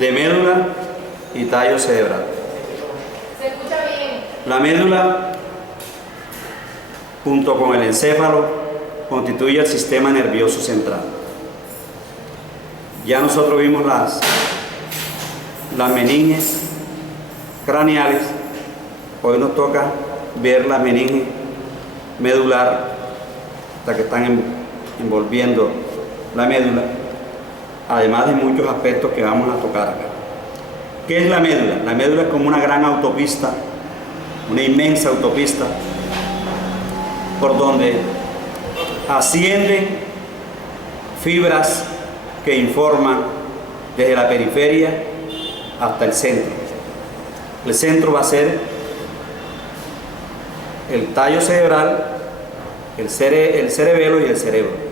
de médula y tallo cerebral. ¿Se escucha bien? La médula, junto con el encéfalo, constituye el sistema nervioso central. Ya nosotros vimos las meninges craneales, hoy nos toca ver la meninge medular, hasta que están envolviendo la médula, además de muchos aspectos que vamos a tocar acá. ¿Qué es la médula? La médula es como una gran autopista, una inmensa autopista, por donde ascienden fibras que informan desde la periferia hasta el centro. El centro va a ser el tallo cerebral, el cerebelo y el cerebro.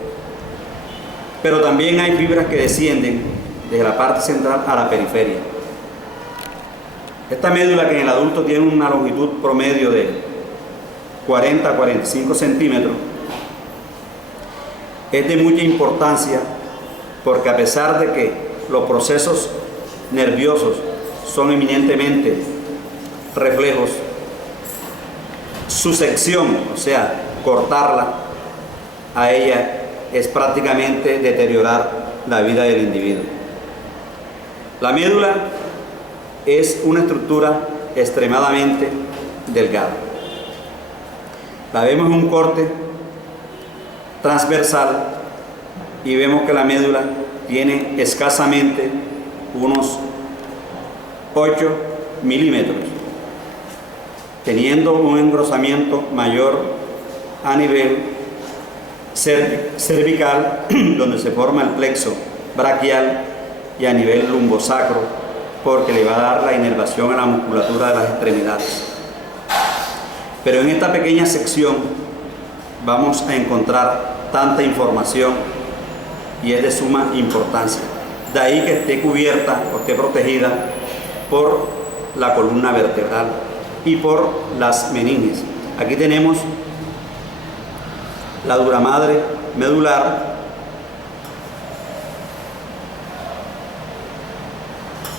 Pero también hay fibras que descienden desde la parte central a la periferia. Esta médula, que en el adulto tiene una longitud promedio de 40 a 45 centímetros, es de mucha importancia porque, a pesar de que los procesos nerviosos son eminentemente reflejos, su sección, o sea, cortarla a ella, es prácticamente deteriorar la vida del individuo. La médula es una estructura extremadamente delgada. La vemos en un corte transversal y vemos que la médula tiene escasamente unos 8 milímetros, teniendo un engrosamiento mayor a nivel cervical, donde se forma el plexo braquial, y a nivel lumbosacro, porque le va a dar la inervación a la musculatura de las extremidades. Pero en esta pequeña sección vamos a encontrar tanta información y es de suma importancia. De ahí que esté cubierta o esté protegida por la columna vertebral y por las meninges. Aquí tenemos la duramadre medular,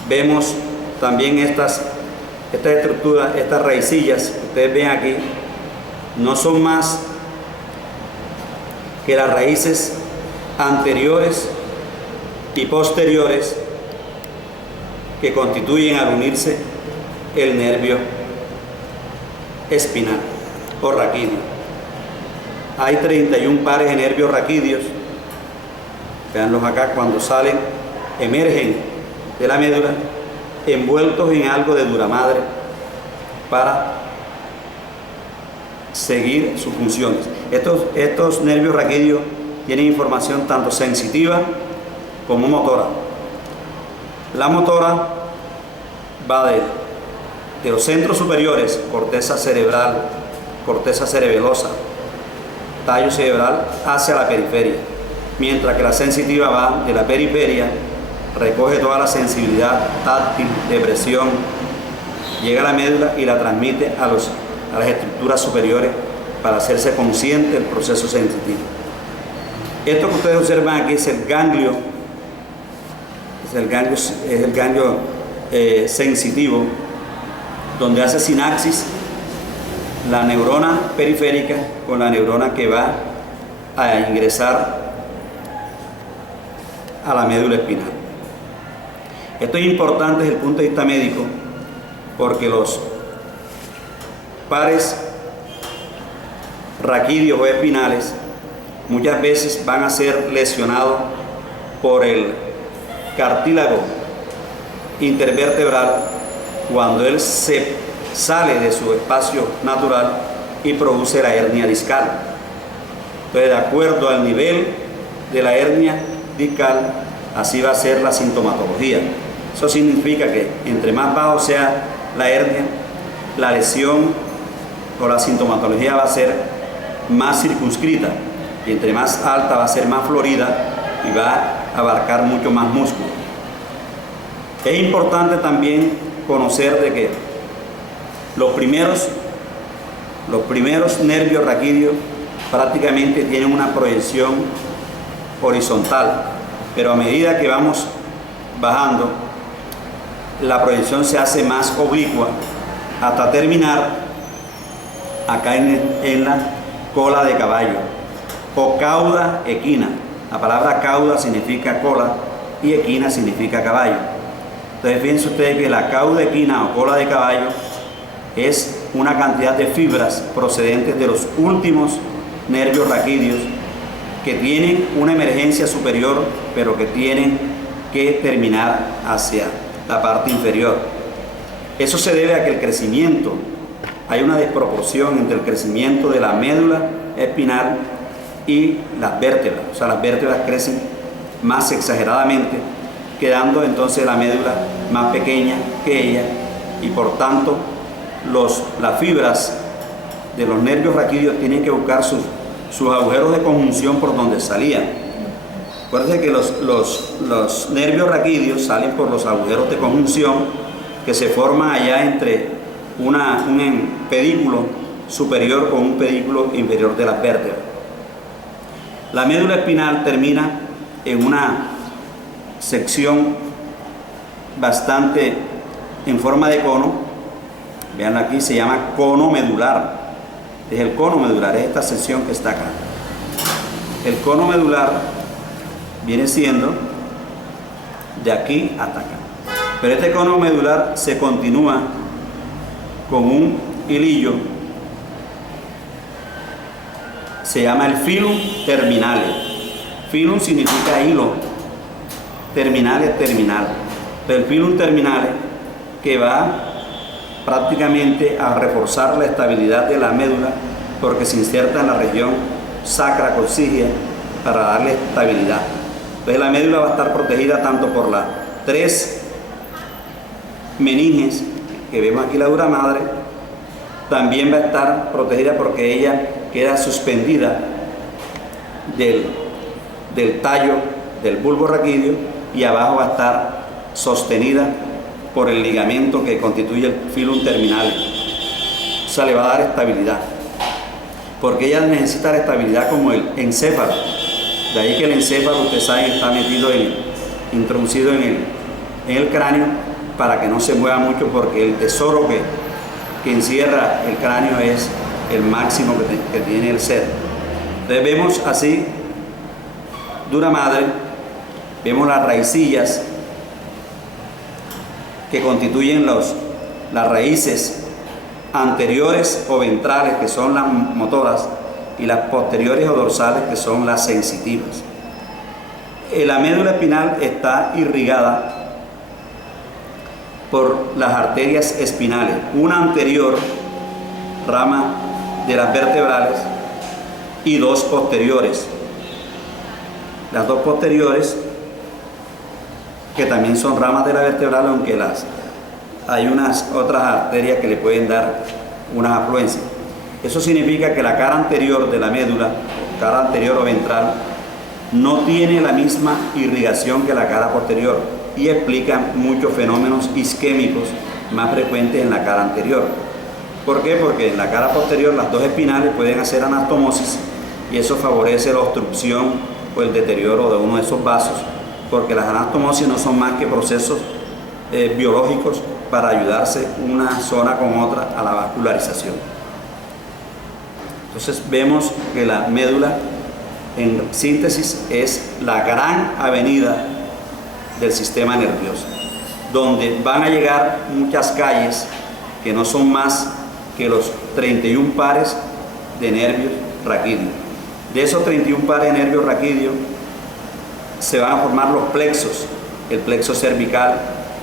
vemos también estas estructuras, estas raicillas que ustedes ven aquí, no son más que las raíces anteriores y posteriores que constituyen, al unirse, el nervio espinal o raquídeo. Hay 31 pares de nervios raquídeos, veanlos acá, cuando salen, emergen de la médula, envueltos en algo de duramadre para seguir sus funciones. Estos nervios raquídeos tienen información tanto sensitiva como motora. La motora va de los centros superiores, corteza cerebral, corteza cerebelosa, tallo cerebral, hacia la periferia, mientras que la sensitiva va de la periferia, recoge toda la sensibilidad táctil, de presión, llega a la médula y la transmite a las estructuras superiores para hacerse consciente del proceso sensitivo. Esto que ustedes observan aquí es el ganglio, sensitivo, donde hace sinapsis la neurona periférica con la neurona que va a ingresar a la médula espinal. Esto es importante desde el punto de vista médico porque los pares raquídeos o espinales muchas veces van a ser lesionados por el cartílago intervertebral cuando él se sale de su espacio natural y produce la hernia discal. Entonces, de acuerdo al nivel de la hernia discal, así va a ser la sintomatología. Eso significa que entre más bajo sea la hernia, la lesión o la sintomatología va a ser más circunscrita, y entre más alta va a ser más florida y va a abarcar mucho más músculo. Es importante también conocer de que los primeros nervios raquídeos prácticamente tienen una proyección horizontal, pero a medida que vamos bajando, la proyección se hace más oblicua hasta terminar acá en la cola de caballo o cauda equina. La palabra cauda significa cola y equina significa caballo. Entonces fíjense ustedes que la cauda equina o cola de caballo es una cantidad de fibras procedentes de los últimos nervios raquídeos que tienen una emergencia superior, pero que tienen que terminar hacia la parte inferior. Eso se debe a que el crecimiento, hay una desproporción entre el crecimiento de la médula espinal y las vértebras. O sea, las vértebras crecen más exageradamente, quedando entonces la médula más pequeña que ella, y por tanto las fibras de los nervios raquídeos tienen que buscar sus agujeros de conjunción por donde salían. Acuérdense que los nervios raquídeos salen por los agujeros de conjunción que se forman allá entre un pedículo superior con un pedículo inferior de las vértebras. La médula espinal termina en una sección bastante en forma de cono. Vean aquí, se llama cono medular. Es el cono medular, es esta sección que está acá. El cono medular viene siendo de aquí hasta acá. Pero este cono medular se continúa con un hilillo, se llama el filum terminale. Filum significa hilo, terminale es terminal. Pero el filum terminale que va prácticamente a reforzar la estabilidad de la médula, porque se inserta en la región sacra coccygea para darle estabilidad. Entonces la médula va a estar protegida tanto por las 3 meninges que vemos aquí, la dura madre, también va a estar protegida porque ella queda suspendida del tallo del bulbo raquídeo, y abajo va a estar sostenida por el ligamento que constituye el filum terminal. O sea, le va a dar estabilidad, porque ella necesita la estabilidad como el encéfalo. De ahí que el encéfalo, ustedes saben, está introducido en el cráneo para que no se mueva mucho, porque el tesoro que encierra el cráneo es el máximo que tiene el ser. Entonces vemos así, dura madre, vemos las raicillas que constituyen las raíces anteriores o ventrales, que son las motoras, y las posteriores o dorsales, que son las sensitivas. La médula espinal está irrigada por las arterias espinales, una anterior, rama de las vertebrales, y 2 posteriores. Las 2 posteriores, que también son ramas de la vertebral, aunque hay unas otras arterias que le pueden dar unas afluencias. Eso significa que la cara anterior de la médula, cara anterior o ventral, no tiene la misma irrigación que la cara posterior, y explica muchos fenómenos isquémicos más frecuentes en la cara anterior. ¿Por qué? Porque en la cara posterior las 2 espinales pueden hacer anastomosis, y eso favorece la obstrucción o el deterioro de uno de esos vasos, porque las anastomosis no son más que procesos biológicos para ayudarse una zona con otra a la vascularización. Entonces vemos que la médula, en síntesis, es la gran avenida del sistema nervioso, donde van a llegar muchas calles que no son más que los 31 pares de nervios raquídeos. De esos 31 pares de nervios raquídeos se van a formar los plexos: el plexo cervical,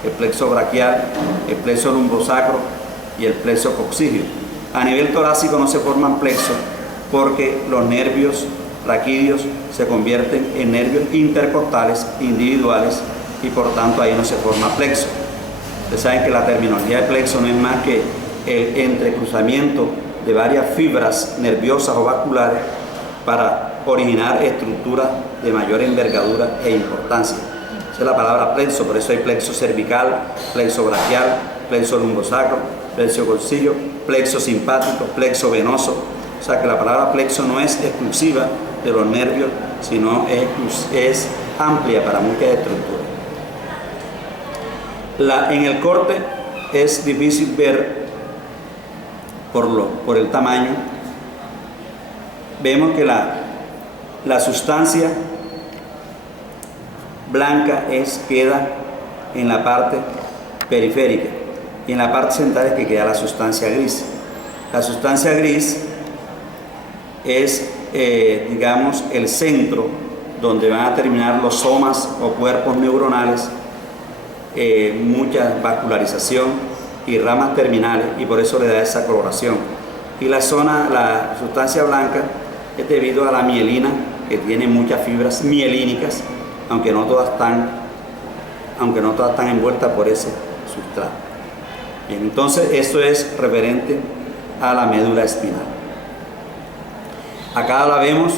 el plexo braquial, el plexo lumbosacro y el plexo coccygeo. A nivel torácico no se forman plexos, porque los nervios raquídeos se convierten en nervios intercostales individuales, y por tanto ahí no se forma plexo. Ustedes saben que la terminología de plexo no es más que el entrecruzamiento de varias fibras nerviosas o vasculares para originar estructuras de mayor envergadura e importancia. Esa es la palabra plexo. Por eso hay plexo cervical, plexo braquial, plexo lumbosacro, plexo coccygeo, plexo simpático, plexo venoso. O sea que la palabra plexo no es exclusiva de los nervios, sino es amplia para muchas estructuras. En el corte es difícil ver por el tamaño. Vemos que la sustancia blanca queda en la parte periférica y en la parte central es que queda la sustancia gris. La sustancia gris es, digamos, el centro donde van a terminar los somas o cuerpos neuronales, mucha vascularización y ramas terminales, y por eso le da esa coloración. Y la sustancia blanca es debido a la mielina, que tiene muchas fibras mielínicas, aunque no todas están envueltas por ese sustrato. Bien, entonces esto es referente a la médula espinal. Acá la vemos,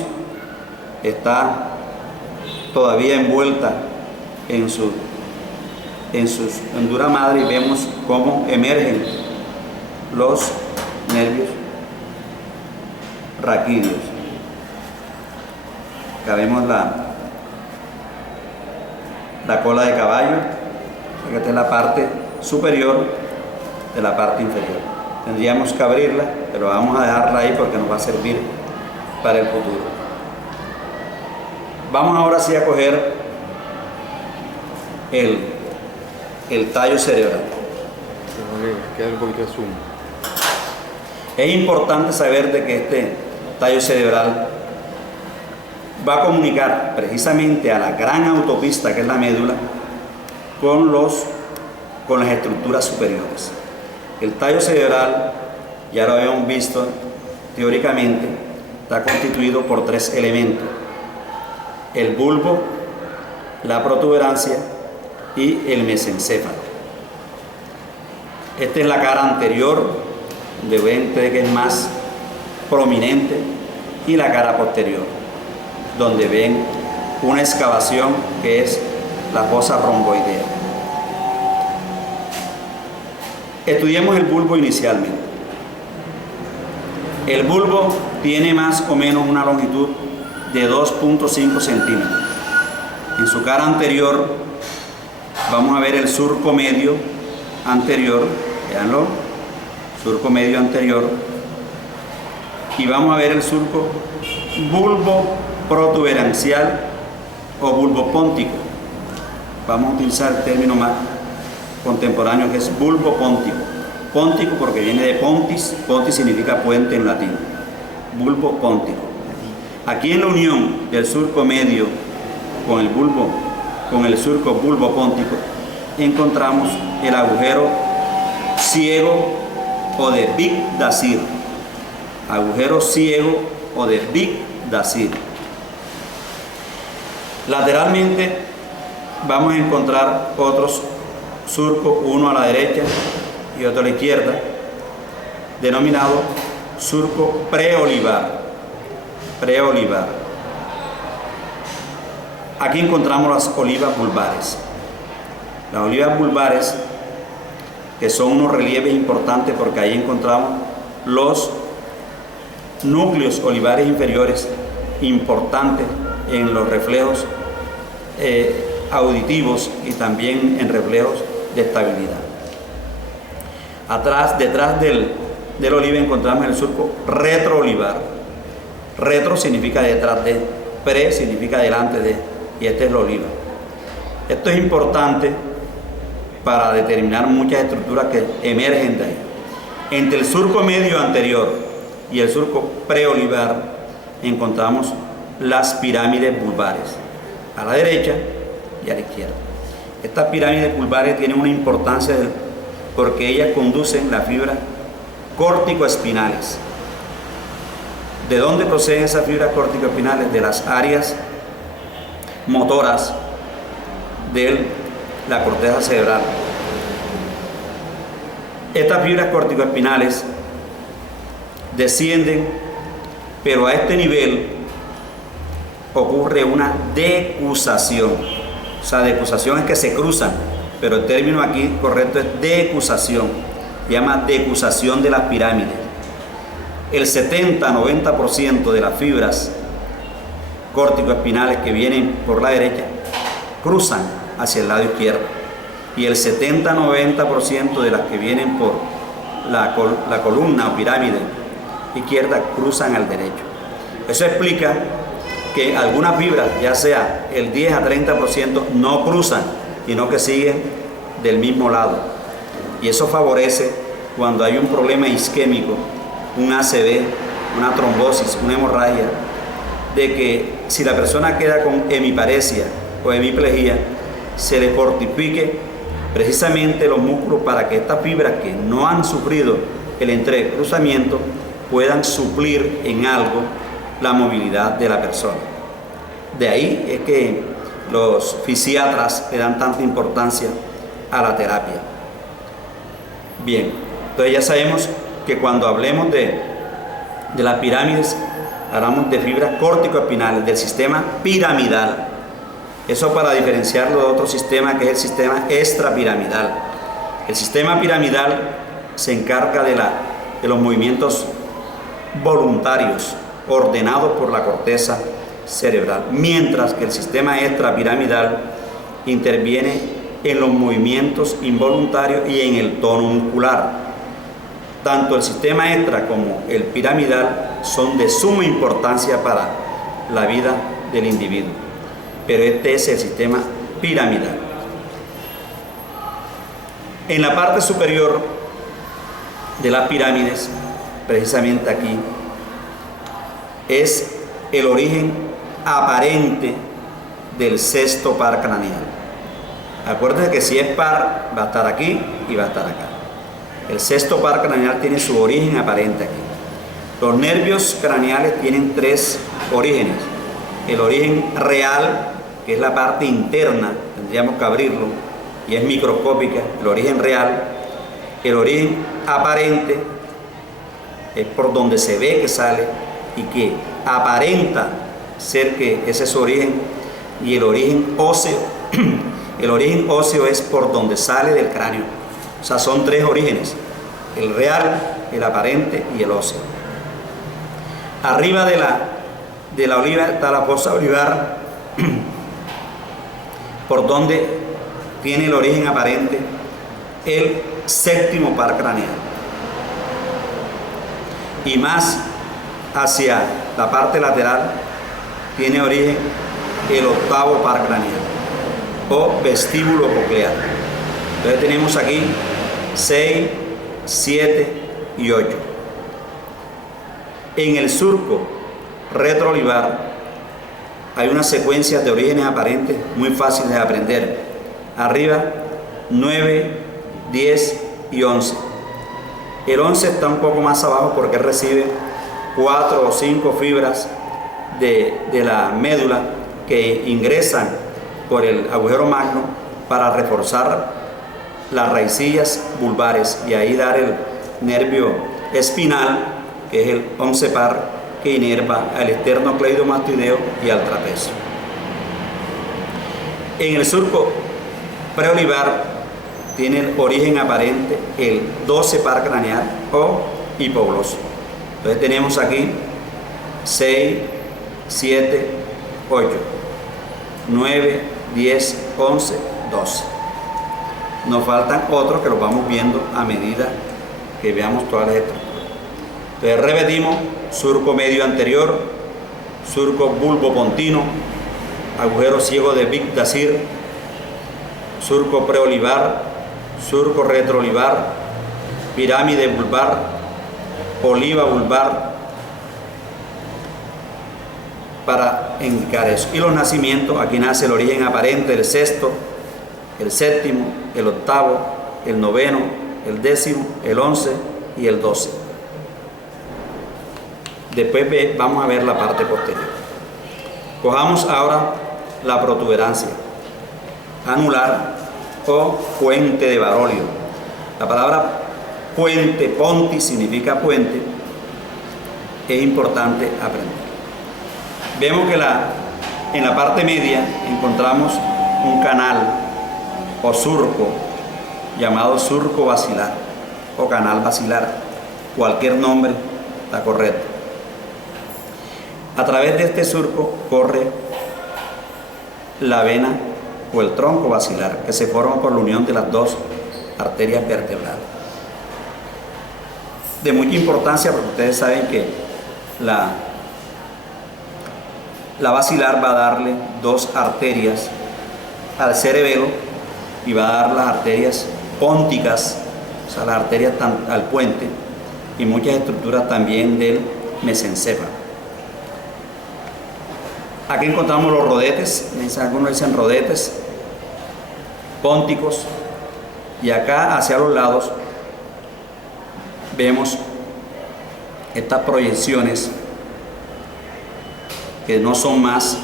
está todavía envuelta en su dura madre, y vemos cómo emergen los nervios raquídeos. Acá vemos la cola de caballo, esta es la parte superior de la parte inferior. Tendríamos que abrirla, pero vamos a dejarla ahí porque nos va a servir para el futuro. Vamos ahora sí a coger el tallo cerebral. Queda un poquito de zoom. Es importante saber de que este tallo cerebral va a comunicar precisamente a la gran autopista que es la médula con las estructuras superiores. El tallo cerebral, ya lo habíamos visto teóricamente, está constituido por 3 elementos: el bulbo, la protuberancia y el mesencéfalo. Esta es la cara anterior, donde ven que es más prominente, y la cara posterior, donde ven una excavación que es la fosa romboidea. Estudiemos el bulbo inicialmente. El bulbo tiene más o menos una longitud de 2.5 centímetros. En su cara anterior vamos a ver el surco medio anterior, véanlo, surco medio anterior, y vamos a ver el surco bulbo protuberancial o bulbo póntico. Vamos a utilizar el término más contemporáneo, que es bulbo póntico. Póntico porque viene de pontis, pontis significa puente en latín. Bulbo póntico. Aquí en la unión del surco medio con el surco bulbo póntico, encontramos el agujero ciego o de Big Dacir. Agujero ciego o de Big Dacir. Lateralmente vamos a encontrar otros surcos, uno a la derecha y otro a la izquierda, denominado surco preolivar. Preolivar. Aquí encontramos las olivas vulvares. Las olivas vulvares, que son unos relieves importantes porque ahí encontramos los núcleos olivares inferiores importantes en los reflejos auditivos y también en reflejos de estabilidad. Detrás del oliva encontramos el surco retroolivar. Retro significa detrás de, pre significa delante de, y este es la oliva. Esto es importante para determinar muchas estructuras que emergen de ahí. Entre el surco medio anterior y el surco preolivar encontramos las pirámides vulvares, a la derecha y a la izquierda. Estas pirámides vulvares tienen una importancia porque ellas conducen las fibras córtico-espinales. ¿De dónde proceden esas fibras córtico-espinales? De las áreas motoras de la corteza cerebral. Estas fibras córtico-espinales descienden, pero a este nivel ocurre una decusación. O sea, decusación es que se cruzan, pero el término aquí correcto es decusación. Se llama decusación de las pirámides. El 70-90% de las fibras córtico-espinales que vienen por la derecha cruzan hacia el lado izquierdo. y el 70-90% de las que vienen por la columna o pirámide izquierda cruzan al derecho. Eso explica que algunas fibras, ya sea el 10 a 30%, no cruzan, sino que siguen del mismo lado. Y eso favorece cuando hay un problema isquémico, un ACV, una trombosis, una hemorragia, de que si la persona queda con hemiparesia o hemiplegia, se le fortifique precisamente los músculos para que estas fibras que no han sufrido el entrecruzamiento puedan suplir en algo la movilidad de la persona. De ahí es que los fisiatras le dan tanta importancia a la terapia. Bien, entonces ya sabemos que cuando hablemos de las pirámides, hablamos de fibras córtico-espinales, del sistema piramidal. Eso para diferenciarlo de otro sistema que es el sistema extrapiramidal. El sistema piramidal se encarga de los movimientos voluntarios ordenados por la corteza cerebral, mientras que el sistema extrapiramidal interviene en los movimientos involuntarios y en el tono muscular. Tanto el sistema extra como el piramidal son de suma importancia para la vida del individuo, pero este es el sistema piramidal. En la parte superior de las pirámides, precisamente aquí, es el origen aparente del sexto par craneal. Acuérdense que si es par, va a estar aquí y va a estar acá. El sexto par craneal tiene su origen aparente aquí. Los nervios craneales tienen tres orígenes. El origen real, que es la parte interna, tendríamos que abrirlo, y es microscópica, el origen real. El origen aparente es por donde se ve que sale y que aparenta ser que ese es su origen. Y el origen óseo, el origen óseo es por donde sale del cráneo. O sea, son tres orígenes: el real, el aparente y el óseo. Arriba de la oliva está la fosa olivar, por donde tiene el origen aparente el séptimo par craneal. Y más hacia la parte lateral tiene origen el octavo par craneal o vestíbulo coclear. Entonces tenemos aquí 6, 7 y 8. En el surco retroolivar hay unas secuencias de orígenes aparentes muy fáciles de aprender. Arriba 9, 10 y 11. El 11 está un poco más abajo porque recibe 4 o 5 fibras de la médula que ingresan por el agujero magno para reforzar las raicillas vulvares y ahí dar el nervio espinal, que es el 11 par, que inerva al esternocleidomastoideo y al trapecio. En el surco preolivar tiene el origen aparente el 12 par craneal o hipogloso. Entonces tenemos aquí 6, 7, 8, 9, 10, 11, 12. Nos faltan otros que los vamos viendo a medida que veamos todas las estructuras. Entonces repetimos: surco medio anterior, surco bulbopontino, agujero ciego de Vic-Dazir, surco preolivar, surco retroolivar, pirámide vulvar, oliva vulvar, para indicar eso. Y los nacimientos: aquí nace el origen aparente del sexto, el séptimo, el octavo, el noveno, el décimo, el 11 y el 12. Después vamos a ver la parte posterior. Cojamos ahora la protuberancia anular o puente de Barolio. La palabra puente, ponti, significa puente. Es importante aprender. Vemos que en la parte media encontramos un canal o surco llamado surco basilar o canal basilar. Cualquier nombre está correcto. A través de este surco corre la vena o el tronco basilar, que se forma por la unión de las dos arterias vertebrales. De mucha importancia, porque ustedes saben que la basilar va a darle dos arterias al cerebelo y va a dar las arterias pónticas, o sea, las arterias al puente, y muchas estructuras también del mesencéfalo. Aquí encontramos los rodetes, algunos dicen rodetes pónticos, y acá hacia los lados vemos estas proyecciones que no son más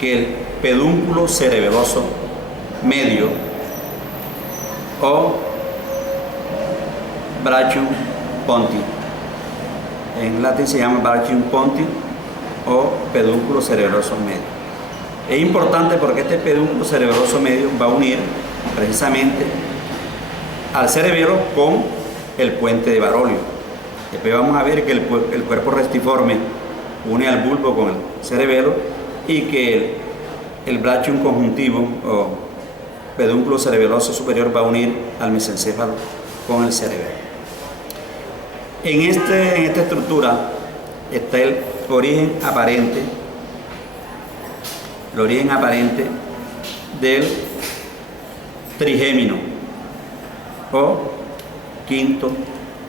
que el pedúnculo cerebeloso medio o brachium ponti. En latín se llama brachium ponti o pedúnculo cerebeloso medio. Es importante porque este pedúnculo cerebeloso medio va a unir precisamente al cerebelo con el puente de Barolio. Después vamos a ver que el cuerpo restiforme une al bulbo con el cerebelo y que el brachium conjuntivo o pedúnculo cerebeloso superior va a unir al mesencéfalo con el cerebelo. En esta estructura está el origen aparente del trigémino o quinto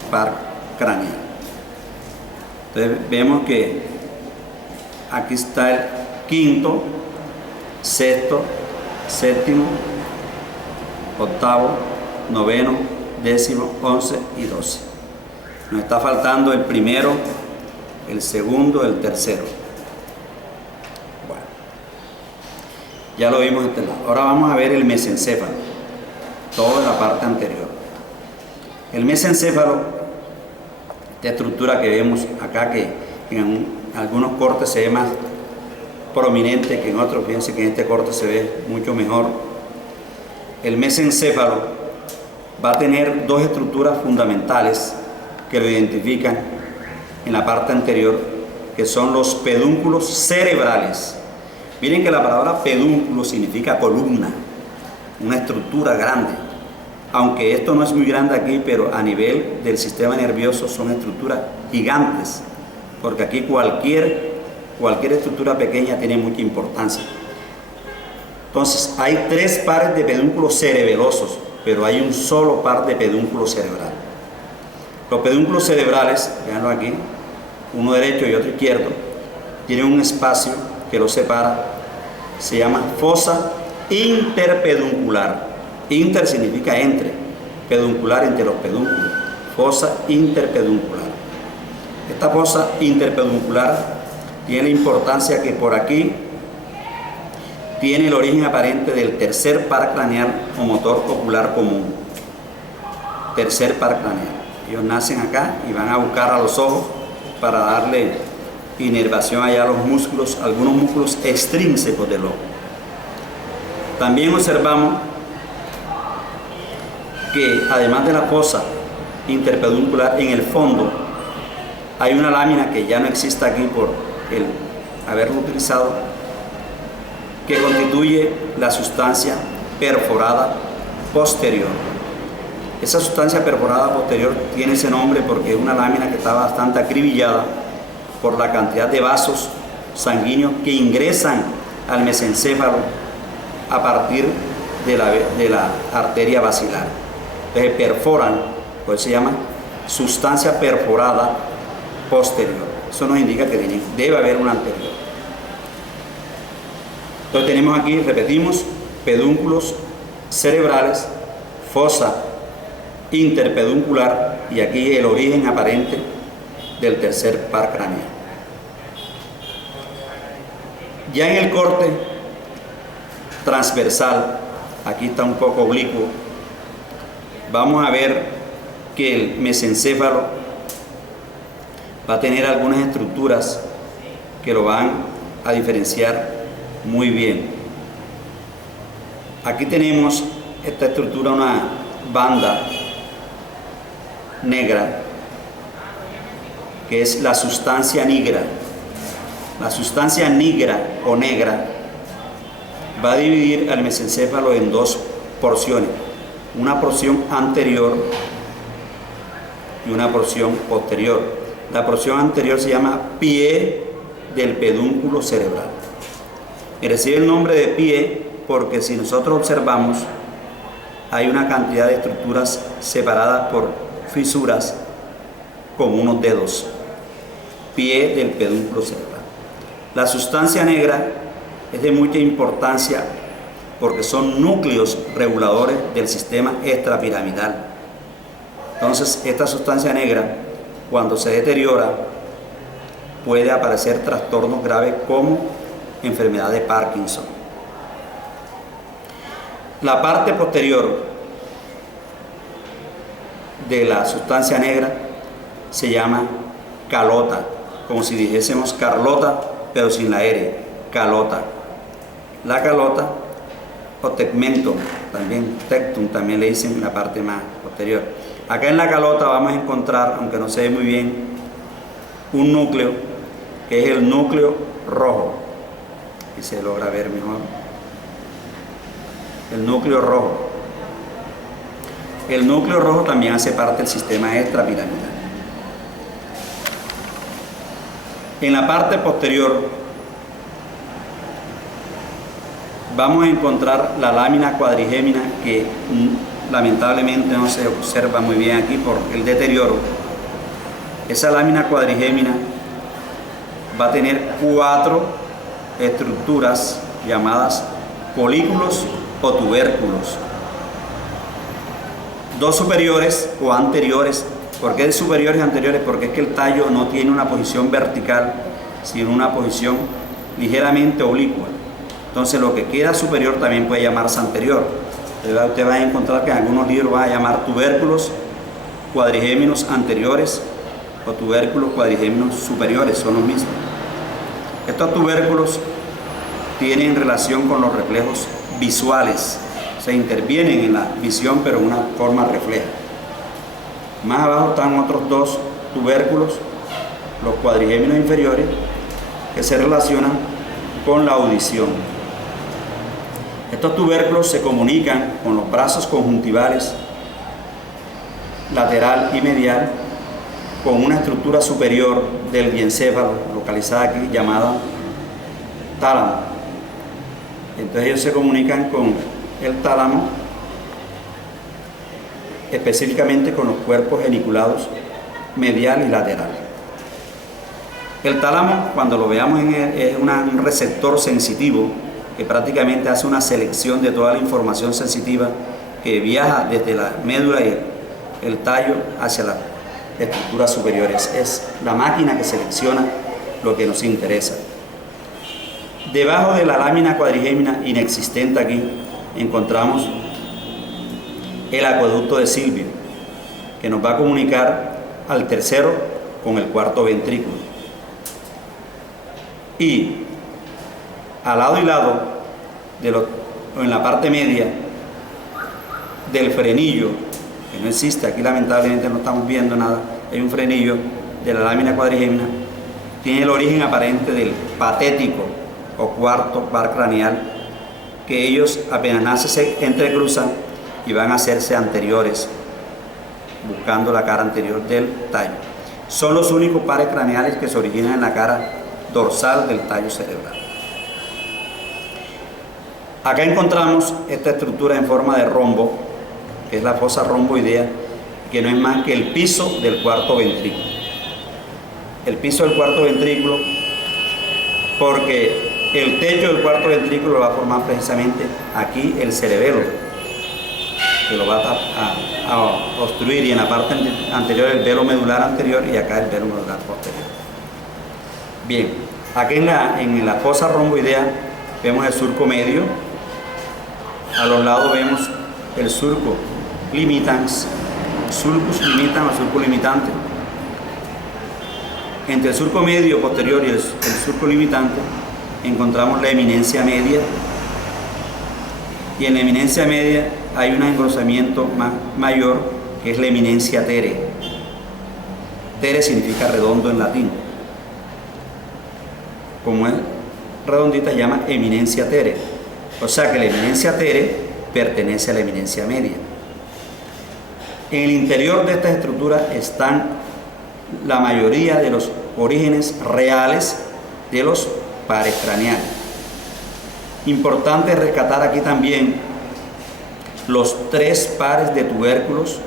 par craneal. Entonces vemos que aquí está el quinto, sexto, séptimo, octavo, noveno, décimo, 11 y 12. Nos está faltando el primero, el segundo, el tercero. Bueno, ya lo vimos de este lado. Ahora vamos a ver el mesencéfalo, toda la parte anterior. El mesencéfalo, esta estructura que vemos acá, que en algunos cortes se ve más prominente que en otros, fíjense que en este corte se ve mucho mejor. El mesencéfalo va a tener dos estructuras fundamentales que lo identifican en la parte anterior, que son los pedúnculos cerebrales. Miren que la palabra pedúnculo significa columna, una estructura grande, aunque esto no es muy grande aquí, pero a nivel del sistema nervioso son estructuras gigantes, porque aquí cualquier estructura pequeña tiene mucha importancia. Entonces hay tres pares de pedúnculos cerebelosos, pero hay un solo par de pedúnculos cerebrales. Los pedúnculos cerebrales, veanlo aquí, uno derecho y otro izquierdo, tienen un espacio que los separa, se llama fosa interpeduncular. Inter significa entre, peduncular entre los pedúnculos, fosa interpeduncular. Esta fosa interpeduncular tiene la importancia que por aquí tiene el origen aparente del tercer par craneal o motor ocular común. Tercer par craneal. Ellos nacen acá y van a buscar a los ojos para darle inervación allá a los músculos, algunos músculos extrínsecos del ojo. También observamos que además de la fosa interpeduncular, en el fondo hay una lámina que ya no existe aquí por el haberlo utilizado, que constituye la sustancia perforada posterior. Esa sustancia perforada posterior tiene ese nombre porque es una lámina que está bastante acribillada por la cantidad de vasos sanguíneos que ingresan al mesencéfalo a partir de la arteria basilar. Entonces perforan, por eso se llama sustancia perforada posterior. Eso nos indica que debe haber una anterior. Entonces tenemos aquí, repetimos, pedúnculos cerebrales, fosa interpeduncular y aquí el origen aparente del tercer par craneal. Ya en el corte transversal, aquí está un poco oblicuo, vamos a ver que el mesencéfalo va a tener algunas estructuras que lo van a diferenciar muy bien. Aquí tenemos esta estructura, una banda negra, que es la sustancia nigra. La sustancia nigra o negra va a dividir al mesencéfalo en dos porciones, una porción anterior y una porción posterior. La porción anterior se llama pie del pedúnculo cerebral. Y recibe el nombre de pie porque si nosotros observamos, hay una cantidad de estructuras separadas por fisuras con unos dedos. Pie del pedúnculo cerebral. La sustancia negra es de mucha importancia porque son núcleos reguladores del sistema extrapiramidal. Entonces, esta sustancia negra, cuando se deteriora, puede aparecer trastornos graves como enfermedad de Parkinson. La parte posterior de la sustancia negra se llama calota, como si dijésemos Carlota, pero sin la R, calota. La calota o tegmentum, también tectum, también le dicen la parte más posterior. Acá en la calota vamos a encontrar, aunque no se ve muy bien, un núcleo que es el núcleo rojo. Y se logra ver mejor. El núcleo rojo. El núcleo rojo también hace parte del sistema extrapiramidal. En la parte posterior vamos a encontrar la lámina cuadrigémina que lamentablemente no se observa muy bien aquí por el deterioro. Esa lámina cuadrigémina va a tener 4 estructuras llamadas folículos o tubérculos. 2 superiores o anteriores. ¿Por qué superiores y anteriores? Porque es que el tallo no tiene una posición vertical, sino una posición ligeramente oblicua. Entonces lo que queda superior también puede llamarse anterior. Usted va a encontrar que en algunos libros van a llamar tubérculos cuadrigéminos anteriores o tubérculos cuadrigéminos superiores, son los mismos. Estos tubérculos tienen relación con los reflejos visuales, se intervienen en la visión pero de una forma refleja. Más abajo están otros 2 tubérculos, los cuadrigéminos inferiores, que se relacionan con la audición. Estos tubérculos se comunican con los brazos conjuntivales lateral y medial con una estructura superior del diencéfalo, localizada aquí, llamada tálamo. Entonces ellos se comunican con el tálamo, específicamente con los cuerpos geniculados medial y lateral. El tálamo, cuando lo veamos, es un receptor sensitivo que prácticamente hace una selección de toda la información sensitiva que viaja desde la médula y el tallo hacia las estructuras superiores. Es la máquina que selecciona lo que nos interesa. Debajo de la lámina cuadrigémina inexistente aquí encontramos el acueducto de Silvio, que nos va a comunicar al tercero con el cuarto ventrículo. Y al lado y lado, en la parte media del frenillo, que no existe, aquí lamentablemente no estamos viendo nada, hay un frenillo de la lámina cuadrigémina, tiene el origen aparente del patético o cuarto par craneal, que ellos apenas nacen se entrecruzan y van a hacerse anteriores, buscando la cara anterior del tallo. Son los únicos pares craneales que se originan en la cara dorsal del tallo cerebral. Acá encontramos esta estructura en forma de rombo, que es la fosa romboidea, que no es más que el piso del cuarto ventrículo. El piso del cuarto ventrículo, porque el techo del cuarto ventrículo lo va a formar precisamente aquí el cerebelo, que lo va a obstruir, y en la parte anterior el velo medular anterior y acá el velo medular posterior. Bien, aquí en la fosa romboidea vemos el surco medio, a los lados vemos el surco limitans, sulcus limitans o surco limitante. Entre el surco medio posterior y el surco limitante encontramos la eminencia media, y en la eminencia media hay un engrosamiento mayor, que es la eminencia tere. Tere significa redondo en latín. Como es redondita, se llama eminencia tere. O sea que la eminencia tere pertenece a la eminencia media. En el interior de estas estructuras están la mayoría de los orígenes reales de los pares craneales. Importante rescatar aquí también los 3 pares de tubérculos